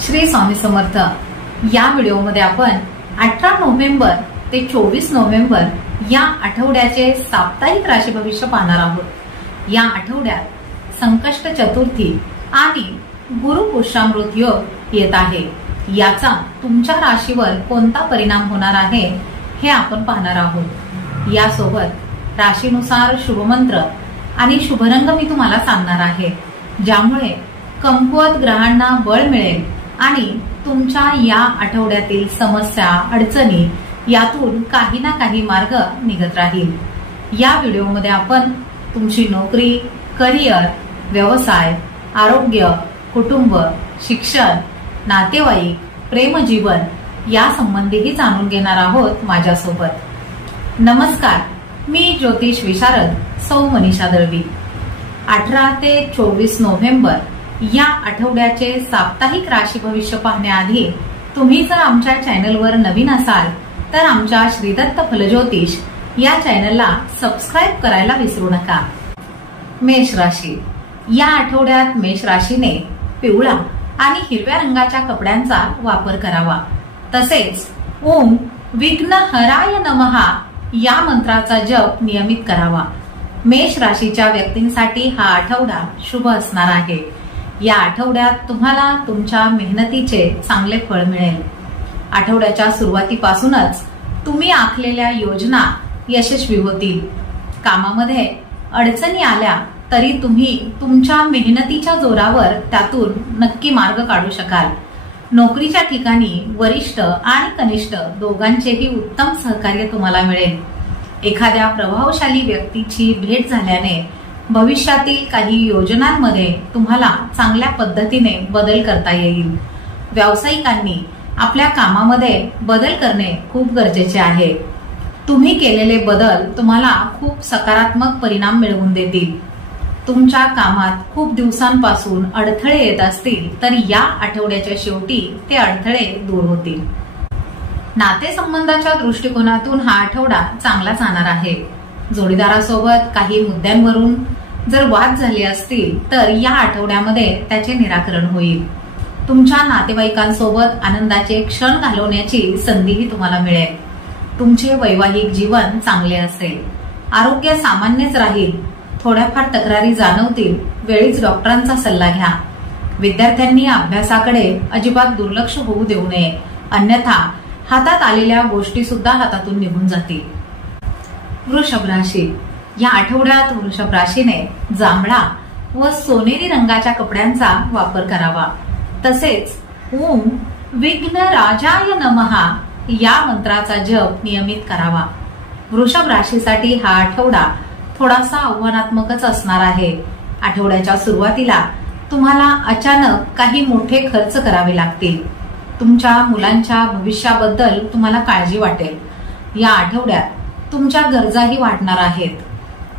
श्री स्वामी समर्थ। या व्हिडिओमध्ये आपण 18 नोव्हेंबर ते 24 नोव्हेंबर या आठवड्याचे साप्ताहिक राशी भविष्य पाहणार आहोत। या आठवड्यात संकष्ट चतुर्थी आणि गुरु पुष्यामृत योग येत आहे। याचा तुमच्या राशीवर कोणता परिणाम होणार आहे हे आपण पाहणार आहोत। यासोबत राशीनुसार शुभमंत्र आणि शुभरंग मी तुम्हाला सांगणार आहे, ज्यामुळे कमकुवत ग्रहांना बळ मिळेल आणि तुमच्या या आठवड्यातील समस्या अडचणी यातून काही ना काही मार्ग निघत राहील। या व्हिडिओमध्ये आपण तुमची नोकरी, करिअर, व्यवसाय, आरोग्य, कुटुंब, शिक्षण, नातेवाईक, प्रेमजीवन या संबंधीही जाणून घेणार आहोत माझ्यासोबत। नमस्कार, मी ज्योतिष विशारद सौ मनीषा दळवी। 18 ते 24 नोव्हेंबर या आठवड्याचे साप्ताहिक राशी भविष्य पाहण्याआधी तुम्ही जर आमच्या चॅनलवर नवीन असाल तर आमच्या श्रीदत्त फलज्योतिष या चॅनलला सबस्क्राइब करायला विसरू नका। मेष राशी। या आठवड्यात मेष राशीने पिवळा आणि हिरव्या रंगाच्या कपड्यांचा वापर करावा। तसेच ओम विघ्नहराय नमः या मंत्राचा जप नियमित करावा। मेष राशीच्या व्यक्तींसाठी हा आठवडा शुभ असणार आहे। या आठवड्यात तुम्हाला तुमच्या मेहनतीचे चांगले फळ मिळेल। आठवड्याच्या सुरुवातीपासूनच तुम्ही आखलेल्या योजना यशस्वी होतील। कामामध्ये अडचणी आल्या तरी तुम्ही तुमच्या मेहनतीच्या जोरावर त्यातून नक्की मार्ग काढू शकाल। नोकरीच्या ठिकाणी वरिष्ठ आणि कनिष्ठ दोघांचेही उत्तम सहकार्य तुम्हाला मिळेल। एखाद्या प्रभावशाली व्यक्तीची भेट झाल्याने भविष्यातील काही योजनांमध्ये तुम्हाला चांगल्या पद्धतीने बदल करता येईल। व्यावसायिकांनी आपल्या कामामध्ये बदल करणे खूप गरजेचे आहे। तुम्ही केलेले बदल तुम्हाला खूप सकारात्मक परिणाम मिळवून देतील। तुमच्या कामात खूप दिवसांपासून अडथळे येत असतील तर या आठवड्याच्या शेवटी ते अडथळे दूर होतील। नातेसंबंधाच्या दृष्टिकोनातून हा आठवडा चांगला जाणार आहे। जोडीदारासोबत काही मुद्द्यांवरून जर वाद झाले असतील तर या आठवड्यामध्ये त्याचे निराकरण होईल। तुमच्या नातेवाईकांसोबत आनंदाचे क्षण घालवण्याची संधीही तुम्हाला मिळेल। तुमचे वैवाहिक जीवन चांगले असेल। आरोग्य सामान्यच राहील। थोड्याफार तक्रारी जाणवतील, वेळीच डॉक्टरांचा सल्ला घ्या। विद्यार्थ्यांनी अभ्यासाकडे अजिबात दुर्लक्ष होऊ देऊ नये, अन्यथा हातात आलेल्या गोष्टी सुद्धा हातातून निघून जातील। वृषभ राशी। या आठवड्यात वृषभ राशीने जांभळा व सोनेरी रंगाच्या कपड्यांचा वापर करावा। तसेच ओम विघ्नराजाय नमः या मंत्राचा जप नियमित करावा। वृषभ राशीसाठी हा आठवडा थोडासा आव्हानात्मकच असणार आहे। आठवड्याच्या सुरुवातीला तुम्हाला अचानक काही मोठे खर्च करावे लागतील। तुमच्या मुलांच्या भविष्याबद्दल तुम्हाला काळजी वाटेल। या आठवड्यात तुमच्या गरजाही वाढणार आहेत।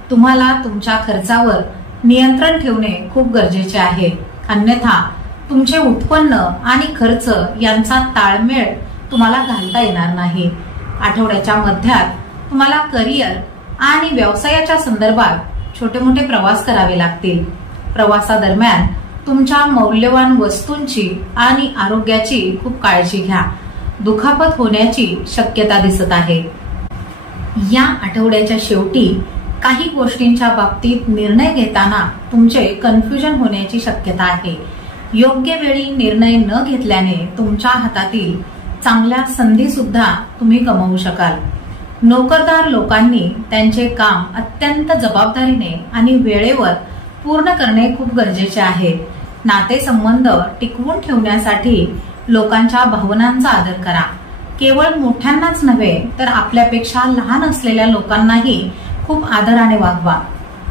तुम्हाला तुमच्या खर्चावर नियंत्रण ठेवणे खूप गरजेचे आहे, अन्यथा तुमचे उत्पन्न आणि खर्च यांचा ताळमेळ तुम्हाला घालता येणार नाही। आठवड्याच्या मध्यात तुम्हाला करिअर आणि व्यवसायाच्या संदर्भात छोटे मोठे प्रवास करावे लागतील। प्रवासादरम्यान तुमच्या मौल्यवान वस्तूंची आणि आरोग्याची खूप काळजी घ्या। दुखापत होण्याची शक्यता दिसत आहे। या आठवड्याच्या शेवटी काही गोष्टींच्या बाबतीत निर्णय घेताना तुमचे कन्फ्युजन होण्याची शक्यता आहे। योग्य वेळी निर्णय न घेतल्याने तुमच्या हातातील चांगल्या संधी सुद्धा तुम्ही गमावू शकाल। नोकरदार लोकांनी त्यांचे काम अत्यंत जबाबदारीने आणि वेळेवर पूर्ण करणे खूप गरजेचे आहे। नातेसंबंध टिकवून ठेवण्यासाठी लोकांच्या भावनांचा आदर करा। केवळ मोठ्यांनाच नव्हे तर आपल्यापेक्षा लहान असलेल्या लोकांनाही खूप आदराने वागवा।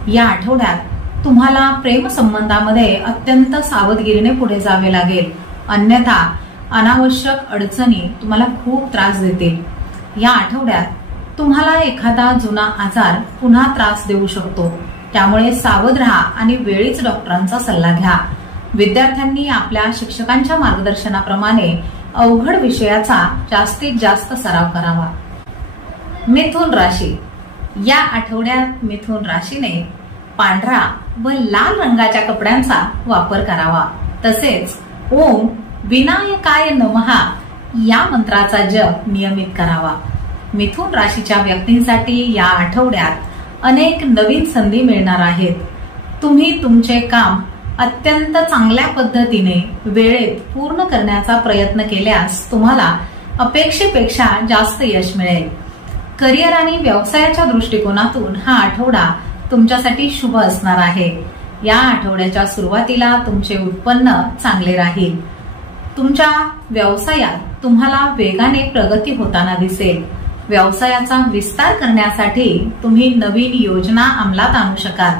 या आठवड्यात तुम्हाला प्रेम संबंधामध्ये अत्यंत सावधगिरीने पुढे जावे लागेल, अन्यथा अनावश्यक अडचणी तुम्हाला खूप त्रास देतील। या आठवड्यात तुम्हाला एखादा जुना आजार पुन्हा त्रास देऊ शकतो, त्यामुळे सावध राहा आणि वेळीच डॉक्टरांचा सल्ला घ्या। विद्यार्थ्यांनी आपल्या शिक्षकांच्या मार्गदर्शनाप्रमाणे अवघड विषयाचा जास्तीत जास्त सराव करावा। मिथुन राशी। या आठवड्यात मिथुन राशीने पांढरा व लाल रंगाच्या कपड्यांचा वापर करावा। तसेच ओम विनायकाय नमहा या मंत्राचा जप नियमित करावा. मिथुन राशीच्या व्यक्तींसाठी या आठवड्यात अनेक नवीन संधी मिळणार आहेत. तुम्ही तुमचे काम अत्यंत चांगल्या पद्धतीने वेळेत पूर्ण करण्याचा प्रयत्न केल्यास तुम्हाला अपेक्षेपेक्षा जास्त यश मिळेल. करिअर आणि व्यवसायाच्या दृष्टिकोनातून हा आठवडा तुमच्यासाठी शुभ असणार आहे. या आठवड्याच्या सुरुवातीला तुमचे उत्पन्न चांगले राहील. तुमच्या व्यवसायात तुम्हाला वेगाने प्रगती होताना दिसेल. व्यवसायाचा विस्तार करण्यासाठी तुम्ही नवीन योजना अंमलात आणू शकाल.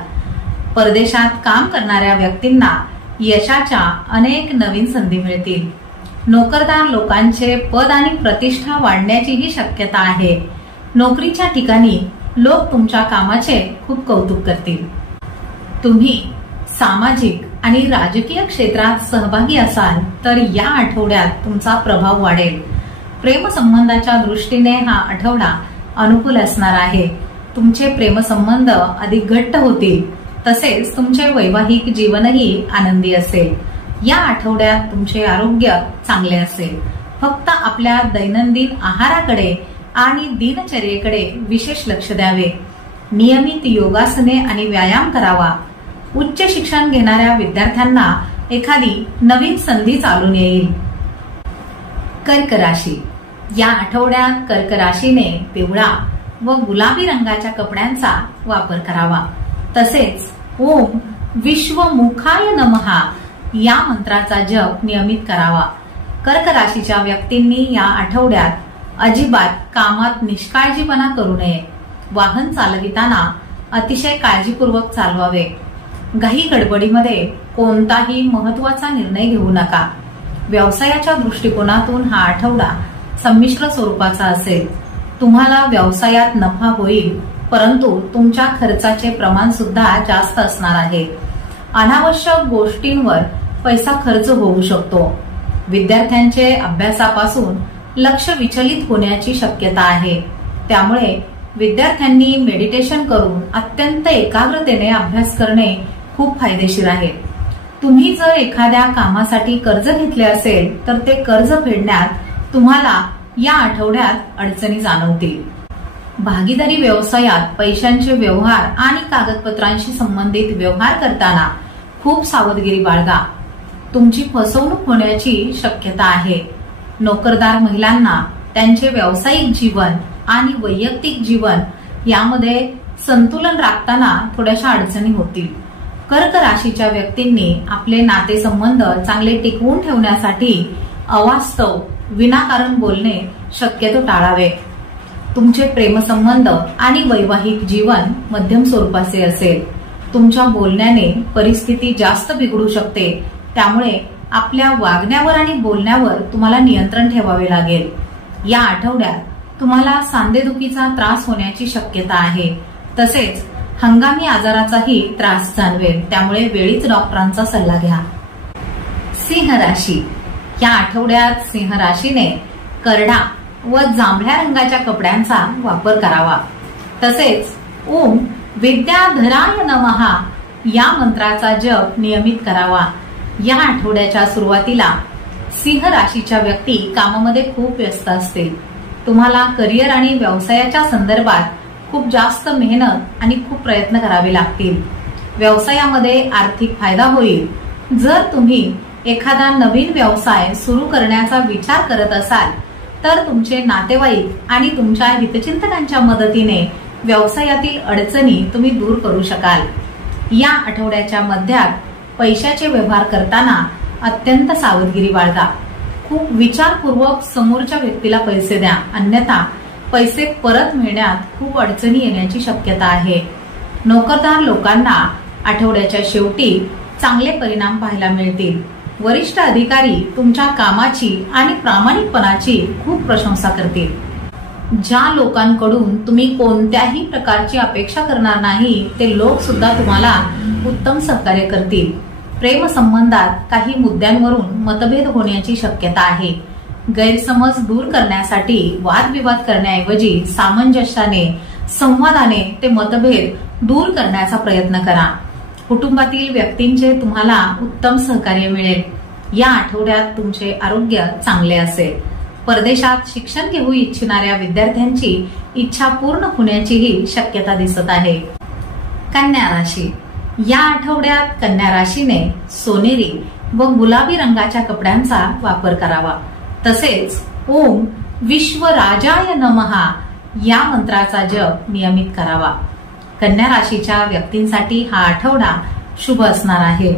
परदेशात काम करणाऱ्या व्यक्तींना यशाच्या अनेक नवीन संधी मिळतील. नोकरदार लोकांचे पद आणि प्रतिष्ठा वाढण्याचीही शक्यता आहे. नोकरीच्या ठिकाणी लोक तुमच्या कामाचे खूप कौतुक करतील. तुम्ही सामाजिक आणि राजकीय क्षेत्रात सहभागी असाल तर या आठवड्यात तुमचा प्रभाव वाढेल. प्रेमसंबंधाच्या दृष्टीने हा आठवडा अनुकूल असणार आहे. तुमचे प्रेमसंबंध अधिक घट्ट होतील. तसेच तुमचे वैवाहिक जीवनही आनंदी असेल. या आठवड्यात तुमचे आरोग्य चांगले असेल. फक्त आपल्या दैनंदिन आहाराकडे आणि दिनचर्येकडे विशेष लक्ष द्यावे. नियमित योगासने आणि व्यायाम करावा. उच्च शिक्षण घेणाऱ्या विद्यार्थ्यांना एखादी नवीन संधी चालून येईल. कर्क राशी या आठवड्यात कर्क राशीने पिवळा व गुलाबी रंगाच्या कपड्यांचा वापर करावा. तसेच ओम विश्वमुखाय नमहा या मंत्राचा जप नियमित करावा. कर्क राशीच्या व्यक्तींनी या आठवड्यात अजिबात कामात निष्काळजीपणा करू नये. वाहन चालविताना अतिशय काळजीपूर्वक चालवावे. घाई गडबडीमध्ये कोणताही महत्वाचा निर्णय घेऊ नका. व्यवसायाच्या दृष्टिकोनातून हा आठवडा संमिश्र स्वरूपाचा असेल. तुम्हाला व्यवसायात नफा होईल, परंतु तुमच्या खर्चाचे प्रमाण सुद्धा जास्त असणार आहे. अनावश्यक गोष्टींवर पैसा खर्च होऊ शकतो. विद्यार्थ्यांचे अभ्यासापासून लक्ष विचलित होण्याची शक्यता आहे. त्यामुळे विद्यार्थ्यांनी मेडिटेशन करून अत्यंत एकाग्रतेने अभ्यास करणे खूप फायदेशीर आहे. तुम्ही जर एखाद्या कामासाठी कर्ज घेतले असेल तर ते कर्ज फेडण्यात तुम्हाला या आठवड्यात अडचणी जाणवतील. भागीदारी व्यवसायात पैशांचे व्यवहार आणि कागदपत्रांशी संबंधित व्यवहार करताना खूप सावधगिरी बाळगा. तुमची फसवणूक होण्याची शक्यता आहे. नोकरदार महिलांना त्यांचे व्यावसायिक जीवन आणि वैयक्तिक जीवन यामध्ये संतुलन राखताना थोड्याशा अडचणी होतील. कर्क राशीच्या व्यक्तींनी आपले नातेसंबंध चांगले टिकवून ठेवण्यासाठी अवास्तव विनाकारण बोलणे शक्यतो टाळावे. तुमचे प्रेमसंबंध आणि वैवाहिक जीवन मध्यम स्वरूपाचे असेल. तुमच्या बोलण्याने परिस्थिती जास्त बिघडू शकते. त्यामुळे आपल्या वागण्यावर आणि बोलण्यावर तुम्हाला नियंत्रण ठेवावे लागेल. या आठवड्यात तुम्हाला सांधेदुखीचा त्रास होण्याची शक्यता आहे. तसेच हंगामी आजाराचाही त्रास जाणवेल. त्यामुळे वेळीच डॉक्टरांचा सल्ला घ्या. सिंह राशी या आठवड्यात सिंह राशीने करडा व जांभळ्या रंगाच्या कपड्यांचा वापर करावा. तसेच ओम विद्याधराय नमहा या मंत्राचा जप नियमित करावा. या आठवड्याच्या सुरुवातीला सिंह राशीच्या व्यक्ती कामामध्ये खूप व्यस्त असतील. तुम्हाला करिअर आणि व्यवसायाच्या संदर्भात खूप जास्त मेहनत आणि खूप प्रयत्न करावे लागतील. व्यवसायामध्ये आर्थिक फायदा होईल. जर तुम्ही एखादा नवीन व्यवसाय सुरू करण्याचा विचार करत असाल तर तुमचे नातेवाईक आणि तुमच्या हितचिंतकांच्या मदतीने व्यवसायातील अडचणी तुम्ही दूर करू शकाल. या आठवड्याच्या मध्यात पैशाचे व्यवहार करताना अत्यंत सावधगिरी बाळगा. खूप विचारपूर्वक समोरच्या व्यक्तीला पैसे द्या, अन्यथा पैसे परत मिळण्यात खूप अडचणी येण्याची शक्यता आहे. नोकरदार लोकांना आठवड्याच्या शेवटी चांगले परिणाम पाहायला मिळतील. वरिष्ठ अधिकारी तुमच्या कामाची आणि प्रामाणिकपणाची खूप प्रशंसा करतील. ज्या लोकांकडून तुम्ही कोणत्याही प्रकारची अपेक्षा करणार नाही ते लोक सुद्धा तुम्हाला उत्तम सहकार्य करतील. प्रेम संबंधात काही मुद्द्यांवरून मतभेद होण्याची शक्यता आहे. गैरसमज दूर करण्यासाठी वादविवाद करण्याऐवजी सामंजस्याने संवादाने ते मतभेद दूर करण्याचा प्रयत्न करा. कुटुंबातील व्यक्तींचे तुम्हाला उत्तम सहकार्य मिळेल. या आठवड्यात तुमचे आरोग्य चांगले असेल. परदेशात शिक्षण घेऊ इच्छिणाऱ्या विद्यार्थ्यांची इच्छा पूर्ण होण्याचीही शक्यता दिसत आहे. कन्या राशी, या आठवड्यात कन्या राशीने सोनेरी व गुलाबी रंगाच्या कपड्यांचा वापर करावा. तसेच ओम विश्वराजाय नमः या मंत्राचा जप नियमित करावा. कन्या राशीच्या व्यक्तींसाठी हा आठवडा शुभ असणार आहे.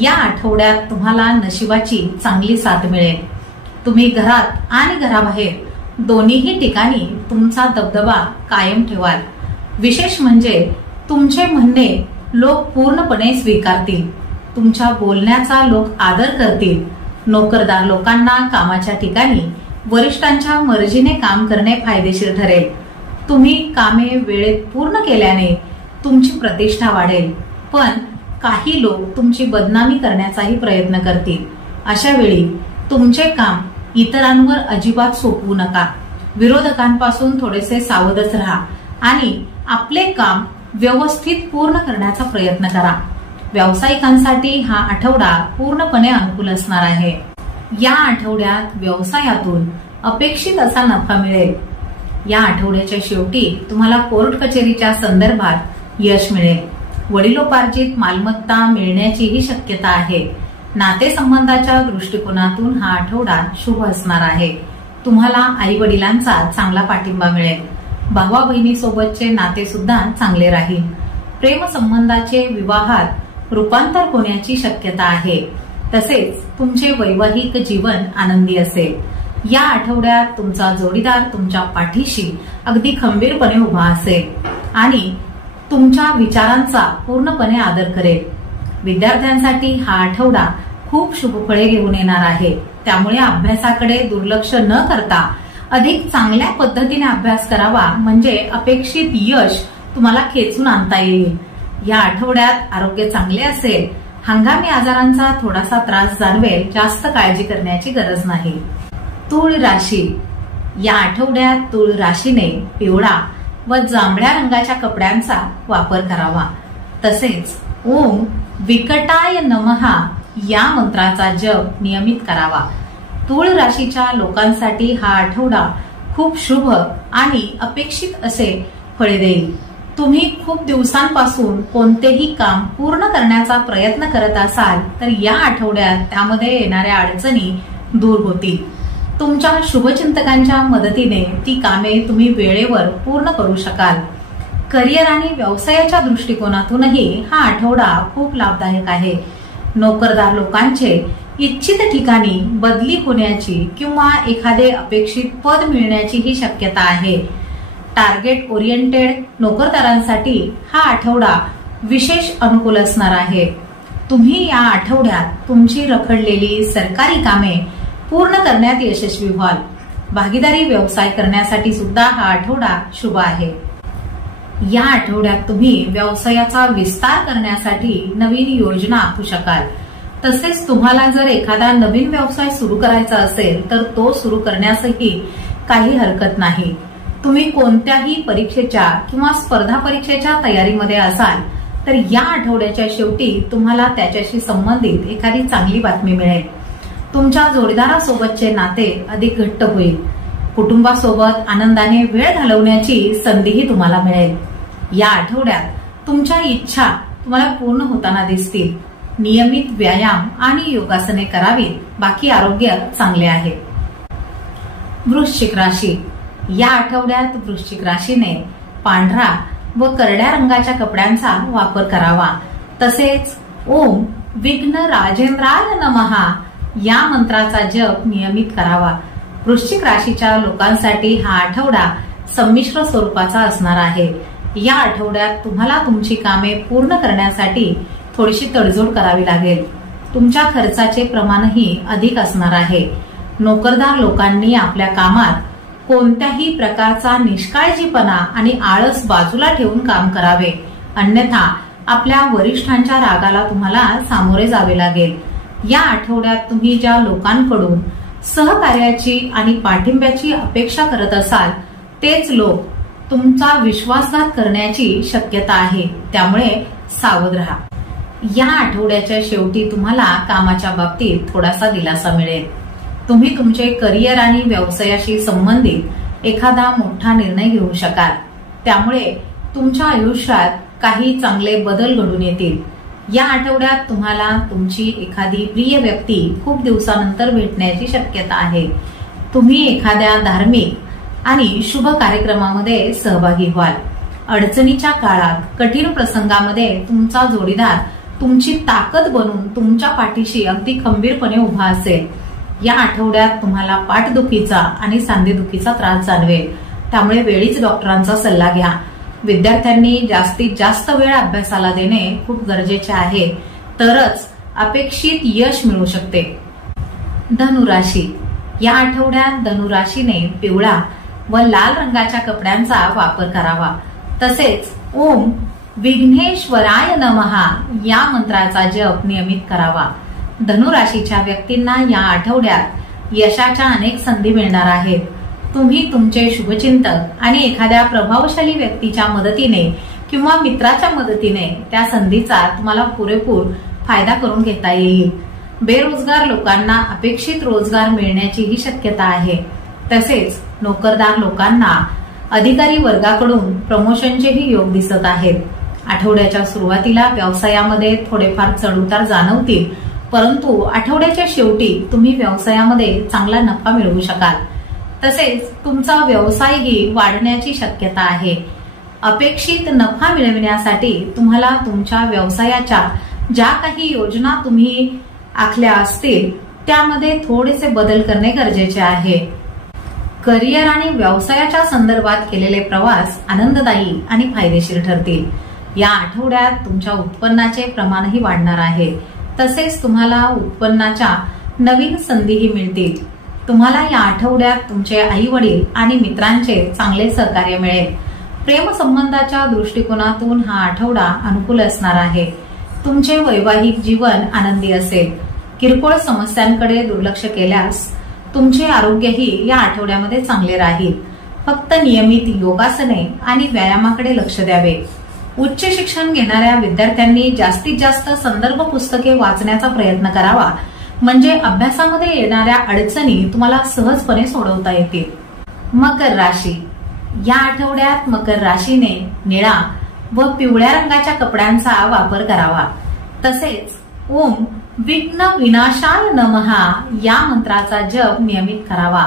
या आठवड्यात तुम्हाला नशिबाची चांगली साथ मिळेल. तुम्ही घरात आणि घराबाहेर दोन्हीही ठिकाणी तुमचा दबदबा कायम ठेवाल. विशेष म्हणजे तुमचे म्हणणे लोक पूर्णपणे स्वीकारतील. तुमच्या बोलण्याचा लोक आदर करतील. नोकरदार लोकांना कामाच्या ठिकाणी वरिष्ठांच्या मर्जीने काम करणे फायदेशीर ठरेल. तुम्ही कामे वेळेत पूर्ण केल्याने तुमची प्रतिष्ठा वाढेल. पण काही लोक तुमची बदनामी करण्याचाही प्रयत्न करतील. अशा वेळी तुमचे काम इतरांवर अजिबात सोपवू नका. विरोधकांपासून थोडेसे सावधच राहा आणि आपले काम व्यवस्थित पूर्ण करण्याचा प्रयत्न करा. व्यावसायिकांसाठी हा आठवडा पूर्णपणे अनुकूल असणार आहे. या आठवड्यात व्यवसायातून अपेक्षित असा नफा मिळेल. या आठवड्याच्या शेवटी तुम्हाला कोर्ट कचेरीच्या संदर्भात यश मिळेल. वडिलोपार्जित मालमत्ता मिळण्याचीही शक्यता आहे. नातेसंबंधाच्या दृष्टिकोनातून हा आठवडा शुभ असणार आहे. तुम्हाला आई वडिलांचा चांगला पाठिंबा मिळेल. भावा बहिणीसोबतचे नाते सुद्धा चांगले राहील. प्रेम संबंधाचे विवाहात रूपांतर होण्याची शक्यता आहे. तसेच तुमचे वैवाहिक जीवन आनंदी असेल. या आठवड्यात तुमचा जोडीदार तुमच्या पाठीशी अगदी खंबीरपणे उभा असेल आणि तुमच्या विचारांचा पूर्णपणे आदर करेल. विद्यार्थ्यांसाठी हा आठवडा खूप शुभ फळे घेऊन येणार आहे. त्यामुळे अभ्यासाकडे दुर्लक्ष न करता अधिक चांगल्या पद्धतीने अभ्यास करावा, म्हणजे अपेक्षित यश तुम्हाला खेचून आणता येईल. या आठवड्यात आरोग्य चांगले असेल. हंगामी आजारांचा थोडासा त्रास जाणवेल. जास्त काळजी करण्याची गरज नाही. तूळ राशी, या आठवड्यात तूळ राशीने पिवळा व जांभळ्या रंगाच्या कपड्यांचा वापर करावा. तसेच ओम विकटाय नमः या मंत्राचा जप नियमित करावा. तूळ राशीच्या लोकांसाठी हा आठवडा खूप शुभ आणि अपेक्षित असे फळे देईल. तुम्ही खूप दिवसांपासून कोणतेही काम पूर्ण करण्याचा प्रयत्न करत असाल तर या आठवड्यात त्यामध्ये येणाऱ्या अडचणी दूर होतील. तुमच्या शुभचिंतकांच्या मदतीने ती कामे तुम्ही वेळेवर पूर्ण करू शकाल. करिअर आणि व्यवसायाच्या दृष्टिकोनातूनही हा आठवडा खूप लाभदायक आहे. नोकरदार लोकांचे इच्छित ठिकाणी बदली होण्याची किंवा एखादे अपेक्षित पद मिळण्याची ही शक्यता आहे. टार्गेट ओरिएंटेड नोकरदारांसाठी हा आठवडा विशेष अनुकूल असणार आहे. तुम्ही या आठवड्यात तुमची रखडलेली सरकारी कामे पूर्ण करण्यात यशस्वी व्हाल. भागीदारी व्यवसाय करण्यासाठी सुद्धा हा आठवडा शुभ आहे. या आठवड्यात तुम्ही व्यवसायाचा विस्तार करण्यासाठी नवीन योजना आखू शकाल. तसेच तुम्हाला जर एखादा नवीन व्यवसाय सुरू करायचा असेल तर तो सुरू करण्यासही काही हरकत नाही. तुम्ही कोणत्याही परीक्षेच्या किंवा स्पर्धा परीक्षेच्या तयारीमध्ये असाल तर या आठवड्याच्या शेवटी तुम्हाला त्याच्याशी संबंधित एखादी चांगली बातमी मिळेल. तुमच्या जोडीदारासोबतचे नाते अधिक घट्ट होईल. कुटुंबासोबत आनंदाने वेळ घालवण्याची संधीही तुम्हाला मिळेल. या आठवड्यात तुमच्या इच्छा तुम्हाला पूर्ण होताना दिसतील. नियमित व्यायाम आणि योगासने करावीत. बाकी आरोग्य चांगले आहे. वृश्चिक राशी, या आठवड्यात वृश्चिक राशीने पांढरा व करड्या रंगाच्या कपड्यांचा वापर करावा. तसेच ओम विघ्न राजेंद्राय नमः या मंत्राचा जप नियमित करावा. वृश्चिक राशीच्या लोकांसाठी हा आठवडा संमिश्र स्वरूपाचा असणार आहे. या आठवड्यात तुम्हाला तुमची कामे पूर्ण करण्यासाठी थोडीशी तडजोड करावी लागेल. तुमच्या खर्चाचे प्रमाणही अधिक असणार आहे. नोकरदार लोकांनी आपल्या कामात कोणत्याही प्रकारचा निष्काळजीपणा आणि आळस बाजूला ठेवून काम करावे. अन्यथा आपल्या वरिष्ठांच्या रागाला तुम्हाला सामोरे जावे लागेल. या आठवड्यात तुम्ही ज्या लोकांकडून सहकार्याची आणि पाठिंब्याची अपेक्षा करत असाल तेच लोक तुमचा विश्वासघात करण्याची शक्यता आहे. त्यामुळे सावध राहा. या आठवड्याच्या शेवटी तुम्हाला कामाच्या बाबतीत थोडासा दिलासा मिळेल. तुम्ही तुमचे करिअर आणि व्यवसायाशी संबंधित एखादा मोठा निर्णय घेऊ शकाल. त्यामुळे तुमच्या आयुष्यात काही चांगले बदल घडून येतील. या आठवड्यात तुम्हाला तुमची एखादी प्रिय व्यक्ती खूप दिवसानंतर भेटण्याची शक्यता आहे. तुम्ही एखाद्या धार्मिक आणि शुभ कार्यक्रमामध्ये सहभागी व्हाल. अडचणीच्या काळात, कठीण प्रसंगामध्ये तुमचा जोडीदार तुमची ताकद बनून तुमच्या पाठीशी अगदी खंबीरपणे उभा असेल. या आठवड्यात तुम्हाला पाठदुखीचा आणि सांधेदुखीचा त्रास जाणवेल. त्यामुळे वेळीच डॉक्टरांचा सल्ला घ्या. विद्यार्थ्यांनी जास्तीत जास्त वेळ अभ्यासाला देणे खूप गरजेचे आहे, तरच अपेक्षित यश मिळू शकते. धनुराशी. या आठवड्यात धनुराशीने पिवळा व लाल रंगाच्या कपड्यांचा वापर करावा. तसेच ओम विघ्नेश्वराय नमः या मंत्राचा जप नियमित करावा. धनुराशीच्या व्यक्तींना या आठवड्यात यशाच्या अनेक संधी मिळणार आहेत. तुम्ही तुमचे शुभचिंतक आणि एखाद्या प्रभावशाली व्यक्तीच्या मदतीने किंवा मित्राच्या मदतीने त्या संधीचा तुम्हाला पुरेपूर फायदा करून घेता येईल. बेरोजगार लोकांना अपेक्षित रोजगार मिळण्याचीही शक्यता आहे. तसेच नोकरदार लोकांना अधिकारी वर्गाकडून प्रमोशनचेही योग दिसत आहेत. आठवड्याच्या सुरुवातीला व्यवसायामध्ये थोडेफार चढउतार जाणवतील, परंतु आठवड्याच्या शेवटी तुम्ही व्यवसायामध्ये चांगला नफा मिळवू शकाल. तसेच तुमचा व्यवसायही वाढण्याची शक्यता आहे. अपेक्षित नफा मिळविण्यासाठी तुम्हाला तुमच्या व्यवसायाच्या ज्या काही योजना तुम्ही आखल्या असतील त्यामध्ये थोडेसे बदल करणे गरजेचे आहे. करिअर आणि व्यवसायाच्या संदर्भात केलेले प्रवास आनंददायी आणि फायदेशीर ठरतील. या आठवड्यात तुमच्या उत्पन्नाचे प्रमाणही वाढणार आहे. तसेच तुम्हाला उत्पन्नाच्या नवीन संधीही मिळतील. तुम्हाला या आठवड्यात तुमचे आई वडील आणि मित्रांचे चांगले सहकार्य मिळेल. प्रेम संबंधाच्या दृष्टिकोनातून हा आठवडा अनुकूल असणार आहे. तुमचे वैवाहिक जीवन आनंदी असेल. किरकोळ समस्यांकडे दुर्लक्ष केल्यास तुमचे आरोग्यही या आठवड्यामध्ये चांगले राहील. फक्त नियमित योगासने आणि व्यायामाकडे लक्ष द्यावे. उच्च शिक्षण घेणाऱ्या विद्यार्थ्यांनी जास्तीत जास्त संदर्भ पुस्तके वाचण्याचा प्रयत्न करावा, म्हणजे अभ्यासामध्ये येणाऱ्या अडचणी तुम्हाला सहजपणे सोडवता येतील. मकर राशी. या आठवड्यात मकर राशीने निळा व पिवळ्या रंगाच्या कपड्यांचा वापर करावा. तसेच ओम विघ्न विनाशाय नमः या मंत्राचा जप नियमित करावा.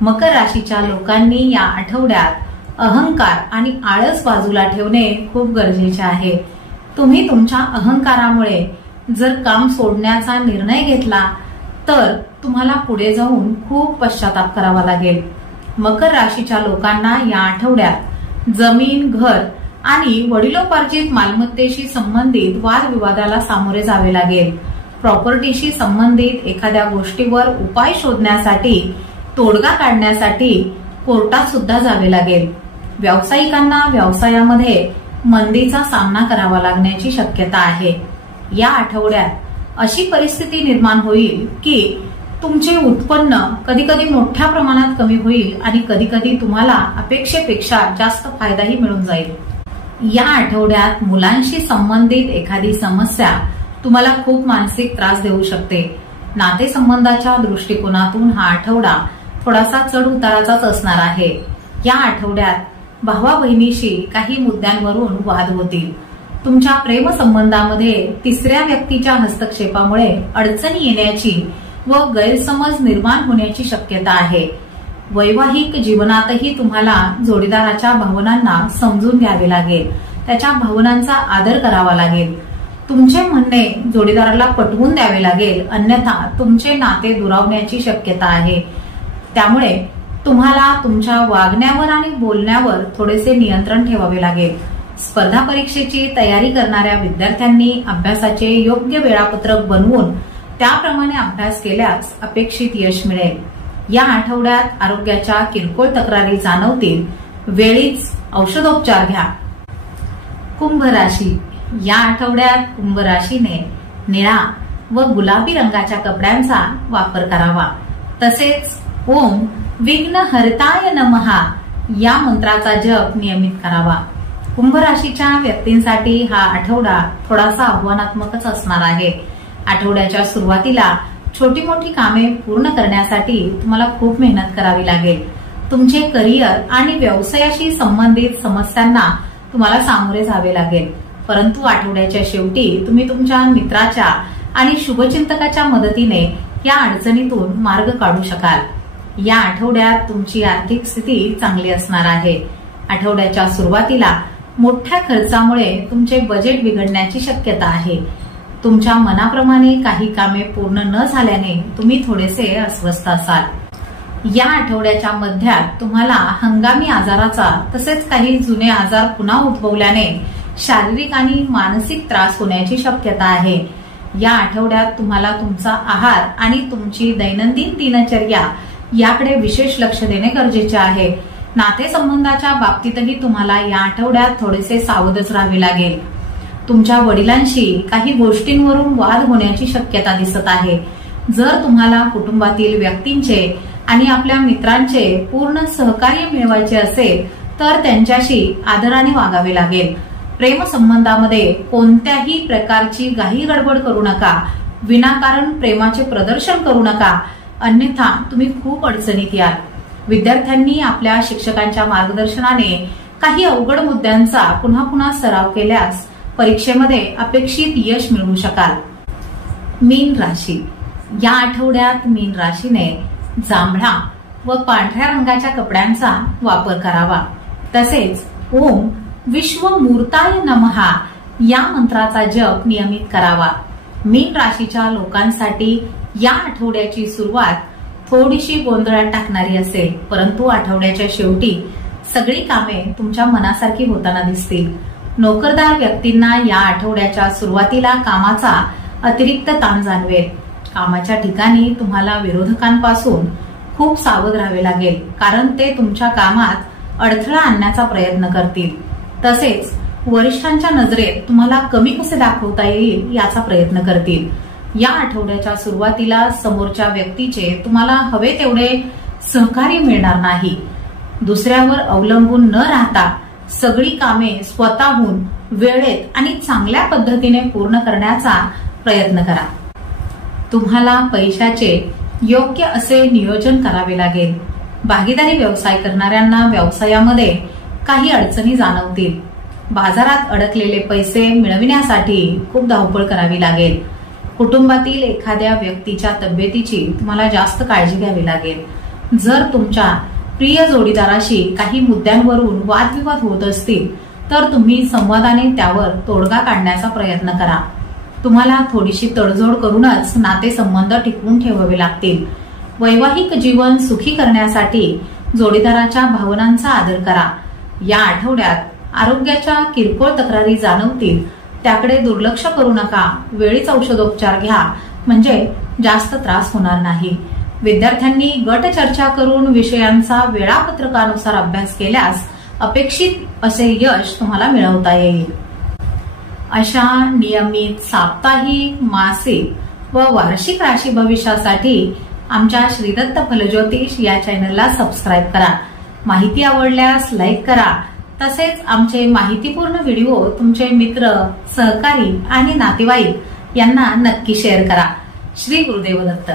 मकर राशीच्या लोकांनी या आठवड्यात अहंकार आणि आळस बाजूला ठेवणे खूप गरजेचे आहे. तुम्ही तुमच्या अहंकारामुळे जर काम सोडण्याचा निर्णय घेतला तर तुम्हाला पुढे जाऊन खूप पश्चाताप करावा लागेल. मकर राशीच्या लोकांना या आठवड्यात जमीन, घर आणि वडिलोपार्जित मालमत्तेशी संबंधित वादविवादाला सामोरे जावे लागेल. प्रॉपर्टीशी संबंधित एखाद्या गोष्टीवर उपाय शोधण्यासाठी, तोडगा काढण्यासाठी कोर्टात सुद्धा जावे लागेल. व्यावसायिकांना व्यवसायामध्ये मंदीचा सामना करावा लागण्याची शक्यता आहे. या आठवड्यात अशी परिस्थिती निर्माण होईल की तुमचे उत्पन्न कधी कधी मोठ्या प्रमाणात कमी होईल आणि कधी कधी तुम्हाला अपेक्षेपेक्षा जास्त फायदाही मिळून जाईल. या आठवड्यात मुलांशी संबंधित एखादी समस्या तुम्हाला खूप मानसिक त्रास देऊ शकते. नातेसंबंधाच्या दृष्टिकोनातून हा आठवडा थोडासा चढ उताराचाच असणार आहे. या आठवड्यात भावा बहिणीशी काही मुद्द्यांवरून वाद होतील. तुमच्या प्रेमसंबंधामध्ये तिसऱ्या व्यक्तीच्या हस्तक्षेपामुळे अडचणी येण्याची व गैरसमज निर्माण होण्याची शक्यता आहे. वैवाहिक जीवनातही तुम्हाला जोडीदाराच्या भावनांना समजून घ्यावे लागेल. त्याच्या भावनांचा आदर करावा लागेल. तुमचे म्हणणे जोडीदाराला पटवून द्यावे लागेल, अन्यथा तुमचे नाते दुरावण्याची शक्यता आहे. त्यामुळे तुम्हाला तुमच्या वागण्यावर आणि बोलण्यावर थोडेसे नियंत्रण ठेवावे लागेल. स्पर्धा परीक्षेची तयारी करणाऱ्या विद्यार्थ्यांनी अभ्यासाचे योग्य वेळापत्रक बनवून त्याप्रमाणे अभ्यास केल्यास अपेक्षित यश मिळेल. या आठवड्यात आरोग्याच्या किरकोळ तक्रारी जाणवतील. वेळीच औषधोपचार घ्या. कुंभ राशी. या आठवड्यात कुंभ राशीने निळा व गुलाबी रंगाच्या कपड्यांचा वापर करावा. तसेच ओम विघ्न हरताय नमः या मंत्राचा जप नियमित करावा. कुंभ राशीच्या व्यक्तींसाठी हा आठवडा थोडासा आव्हानात्मकच असणार आहे। आठवड्याच्या सुरुवातीला छोटी मोठी कामे पूर्ण करण्यासाठी तुम्हाला खूप मेहनत करावी लागेल। तुमचे करिअर आणि व्यवसायाशी संबंधित समस्यांना तुम्हाला सामोरे जावे लागेल, परंतु आठवड्याच्या शेवटी तुम्ही तुमच्या मित्राच्या आणि शुभचिंतकाच्या मदतीने या अडचणीतून मार्ग काढू शकाल। या आठवड्यात तुमची आर्थिक स्थिती चांगली असणार आहे। आठवड्याच्या सुरुवातीला मोठ्या खर्चामुळे तुमचे बजेट बिघडण्याची शक्यता आहे। तुमच्या मनाप्रमाणे काही कामे पूर्ण न झाल्याने तुम्ही थोडेसे अस्वस्थ असाल। या आठवड्याच्या मध्यात तुम्हाला हंगामी आजाराचा तसेच काही जुने आजार पुन्हा उद्भवल्याने शारीरिक आणि मानसिक त्रास होण्याची शक्यता आहे। या आठवड्यात तुम्हाला तुमचा आहार आणि तुमची दैनंदिन दिनचर्या याकडे विशेष लक्ष देणे गरजेचे आहे। नातेसंबंधाच्या बाबतीतही तुम्हाला या आठवड्यात थोडेसे सावधच राहावे लागेल। तुमच्या वडिलांशी काही गोष्टींवरून वाद होण्याची शक्यता दिसत आहे। जर तुम्हाला कुटुंबातील व्यक्तींचे आणि आपल्या मित्रांचे पूर्ण सहकार्य मिळवायचे असेल तर त्यांच्याशी आदराने वागावे लागेल। प्रेम संबंधामध्ये कोणत्याही प्रकारची घाई गडबड करू नका। विनाकारण प्रेमाचे प्रदर्शन करू नका, अन्यथा तुम्ही खूप अडचणीत याल। विद्यार्थ्यांनी आपल्या शिक्षकांच्या मार्गदर्शनाने काही अवघड मुद्द्यांचा पुन्हा पुन्हा सराव केल्यास परीक्षेमध्ये अपेक्षित यश मिळवू शकाल। मीन राशी, या आठवड्यात मीन राशीने जांभळा व पांढऱ्या रंगाच्या कपड्यांचा वापर करावा। तसेच ओम विश्वमूर्ताय नमः या मंत्राचा जप नियमित करावा। मीन राशीच्या लोकांसाठी या आठवड्याची सुरुवात थोडीशी गोंधळात टाकणारी असेल, परंतु आठवड्याच्या शेवटी सगळी कामे तुमच्या मनासारखी होताना दिसतील। नोकरदार व्यक्तींना या आठवड्याच्या सुरुवातीला कामाचा अतिरिक्त ताण जाणवेल। कामाच्या ठिकाणी तुम्हाला विरोधकांपासून खूप सावध राहावे लागेल, कारण ते तुमच्या कामात अडथळा आणण्याचा प्रयत्न करतील। तसेच वरिष्ठांच्या नजरेत तुम्हाला कमी कसे दाखवता येईल याचा प्रयत्न करतील। या आठवड्याच्या सुरुवातीला समोरच्या व्यक्तीचे तुम्हाला हवे तेवढे सहकार्य मिळणार नाही। दुसऱ्यावर अवलंबून न राहता सगळी कामे स्वतःहून वेळेत आणि चांगल्या पद्धतीने पूर्ण करण्याचा प्रयत्न करा। तुम्हाला पैशाचे योग्य असे नियोजन करावे लागेल। भागीदारी व्यवसाय करणाऱ्यांना व्यवसायामध्ये काही अडचणी जाणवतील। बाजारात अडकलेले पैसे मिळविण्यासाठी खूप धावपळ करावी लागेल। कुटुंबातील एखाद्या व्यक्तीच्या तब्येतीची तुम्हाला जास्त काळजी घ्यावी लागेल। जर तुमच्या प्रिय जोडीदाराशी काही मुद्द्यांवरून वादविवाद होत असतील तर तुम्ही संवादाने त्यावर तोडगा काढण्याचा प्रयत्न करा। तुम्हाला थोडीशी तडजोड करूनच नातेसंबंध टिकवून ठेवावे लागतील। वैवाहिक जीवन सुखी करण्यासाठी जोडीदाराच्या भावनांचा आदर करा। या आठवड्यात आरोग्याच्या किरकोळ तक्रारी जाणवतील, त्याकडे दुर्लक्ष करू नका। वेळीच औषधोपचार घ्या, म्हणजे जास्त त्रास होणार नाही। विद्यार्थ्यांनी गट चर्चा करून विषयांचा वेळापत्रकानुसार अभ्यास केल्यास अपेक्षित असे यश तुम्हाला मिळवता येईल। अशा नियमित साप्ताहिक, मासिक व वार्षिक राशी भविष्यासाठी आमच्या श्रीदत्त फलज्योतिष या चॅनलला सबस्क्राईब करा। माहिती आवडल्यास लाईक करा। तसेच आमचे माहितीपूर्ण व्हिडिओ तुमचे मित्र, सहकारी आणि नातेवाईक यांना नक्की शेअर करा। श्री गुरुदेव दत्त।